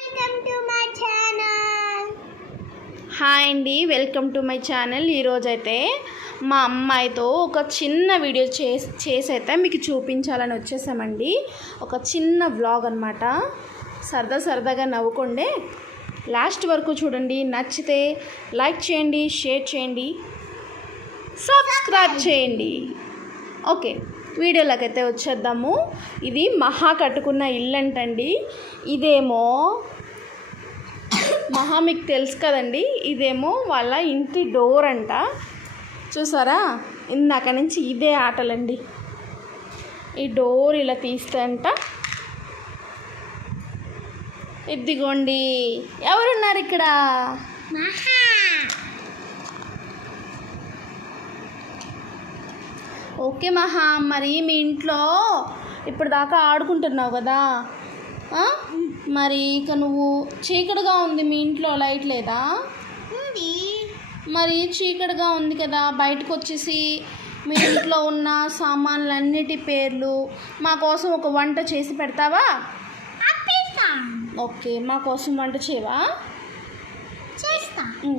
Welcome to my channel. Hi అండి, welcome to my channel. ఈరోజైతే మా అమ్మాయితో ఒక చిన్న వీడియో చేసి అయితే మీకు చూపించాలని వచ్చేసామండి. ఒక చిన్న వ్లాగ్ అనమాట. సరదాగా నవ్వుకోండి, లాస్ట్ వరకు చూడండి. నచ్చితే లైక్ చేయండి, షేర్ చేయండి, సబ్స్క్రైబ్ చేయండి. ఓకే, వీడియోలకైతే వచ్చేద్దాము. ఇది మహా కట్టుకున్న ఇల్లు అంటండి. ఇదేమో మహా మీకు తెలుసు కదండి, ఇదేమో వాళ్ళ ఇంటి డోర్ అంట. చూసారా, ఇందాక నుంచి ఇదే ఆటలండి. ఈ డోర్ ఇలా తీస్తే అంట, ఇదిగోండి ఎవరున్నారు ఇక్కడ. ఓకే మహా, మరి మీ ఇంట్లో ఇప్పుడు దాకా ఆడుకుంటున్నావు కదా, మరి ఇక నువ్వు చీకటిగా ఉంది, మీ ఇంట్లో లైట్ లేదా? మరి చీకటిగా ఉంది కదా, బయటకు వచ్చేసి మీ ఇంట్లో ఉన్న సామాన్లన్నిటి పేర్లు మా కోసం ఒక వంట చేసి పెడతావా? ఓకే, మా కోసం వంట చేయవా?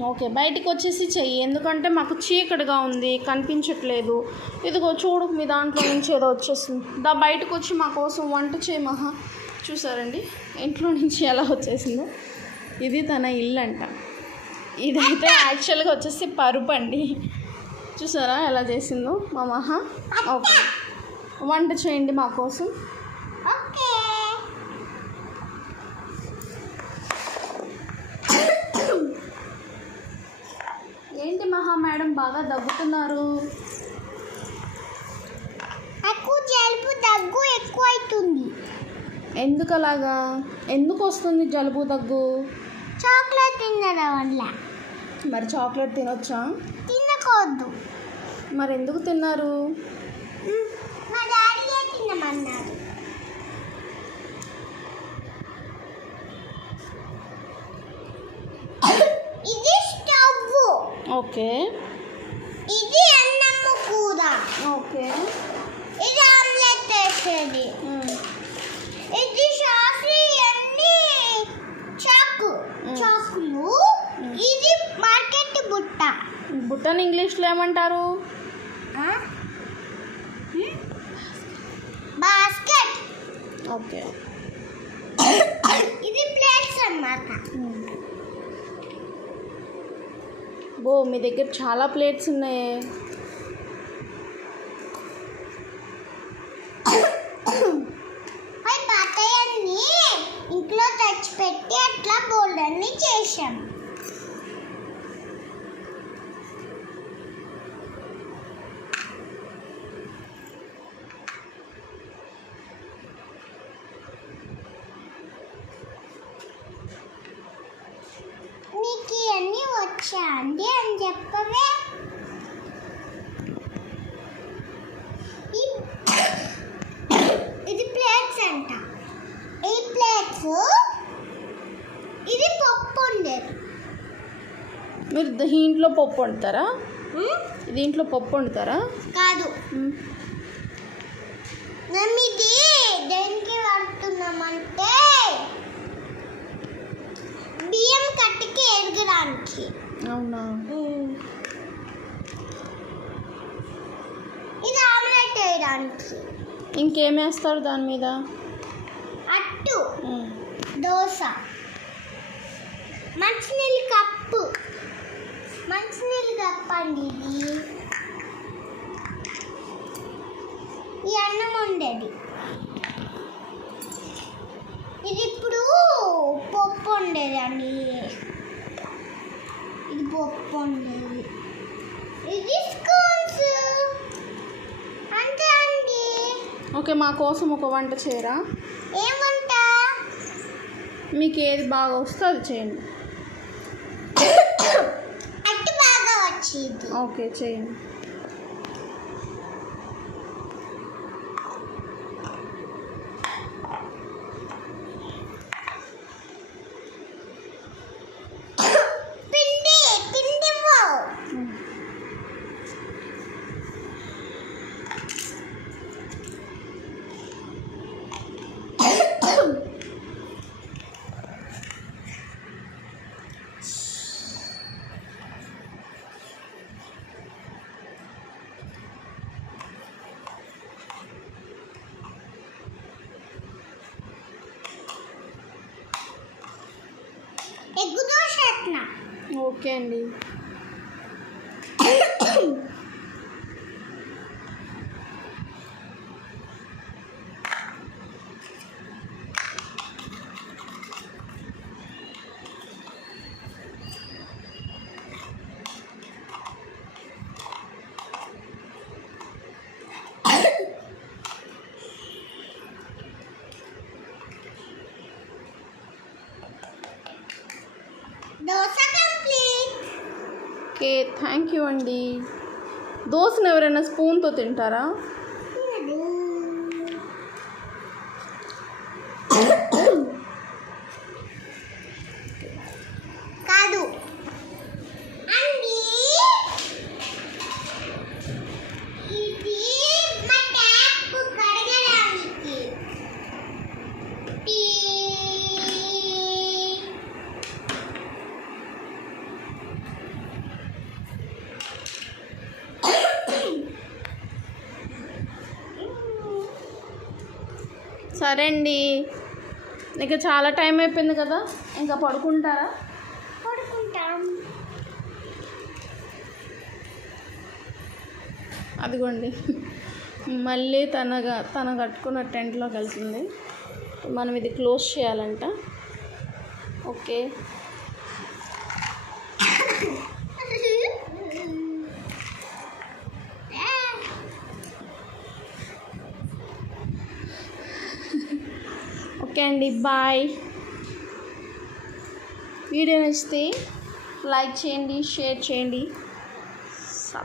ఓకే, బయటకు వచ్చేసి చెయ్యి, ఎందుకంటే మాకు చీకటిగా ఉంది, కనిపించట్లేదు. ఇదిగో చూడు, మీ దాంట్లో నుంచి ఏదో వచ్చేసింది. బయటకు వచ్చి మా కోసం వంట చేయి మహా. చూసారండి ఇంట్లో నుంచి ఎలా వచ్చేసిందో. ఇది తన ఇల్లు అంట. ఇదైతే యాక్చువల్గా వచ్చేసి పరుపు అండి. చూసారా ఎలా చేసిందో మా మహా. ఓకే, వంట చేయండి మా కోసం. ఏంటి మహా మేడం బాగా దగ్గుతున్నారు? నాకు జలుబు దగ్గు ఎక్కువ అవుతుంది. ఎందుకు అలాగా? ఎందుకు వస్తుంది జలుబు దగ్గు? చాక్లెట్ తినడం వల్ల. మరి చాక్లెట్ తినొచ్చా? తినకూడదు. మరి ఎందుకు తిన్నారు? మా డాడీయే తినమన్నారు. ఇది స్టవ్. ఓకే, ఇది అన్నము కూర. ఓకే, ఇది ఆమ్లెట్ వేసేది. ఇది సాసి అన్ని చాకులు. ఇది మార్కెట్ బుట్ట. బుట్టని ఇంగ్లీష్లో ఏమంటారు? బాస్కెట్. ఓకే, ఇది ప్లేట్స్ అన్నమాట. బో, మీ దగ్గర చాలా ప్లేట్స్ ఉన్నాయి. పాతయన్ని ఇంట్లో తెచ్చిపెట్టి అట్లా బోల్డర్ని చేసాం. మీకు ఇవన్నీ వచ్చా అండి అని చెప్పవే. ఇది ప్లేట్స్ అంట. ఈ ప్లేట్స్, ఇది పప్పు ఉండేది. మీరు దీంట్లో పప్పు వండుతారా? దీంట్లో పప్పు వండుతారా? కాదు, మేము ఇది దేనికి వాడుతున్నామంటే బియ్యం కట్టికి ఎరగడానికి. అవునా? ఇది ఆమ్లెట్ వేయడానికి. ఇంకేమేస్తారు దాని మీద? అట్టు, దోశ, మంచినీళ్ళు కప్పు. మంచినీళ్ళు కప్పు అండి ఇది. ఈ అన్నం ఉండేది. ఇది ఇప్పుడు పప్పు ఉండేది అండి. ఇది పప్పు ఉండేది. ఇది స్కూన్స్. అంతే అండి. ఓకే, మా కోసం ఒక వంట చేయరా? ఏం వంట? మీకు ఏది బాగా వస్తే అది చేయండి. అట్టు బాగా వచ్చింది. ఓకే, చేయండి. ఎగ్గు దోశ ఎట్లా? ఓకే అండి. Dosa complete. Okay, thank you అండి. దోశను ఎవరైనా స్పూన్తో తింటారా? కాదు అండి, ఇది మా ట్యాప్ కడగడానికి. సరే అండి, ఇంకా చాలా టైం అయిపోయింది కదా, ఇంకా పడుకుంటారా? పడుకుంటాం. అదిగోండి, మళ్ళీ తన కట్టుకున్న టెంట్లోకి వెళ్తుంది. మనం ఇది క్లోజ్ చేయాలంట. ఓకే, ఓకే అండి, బాయ్. వీడియో నచ్చితే లైక్ చేయండి, షేర్ చేయండి.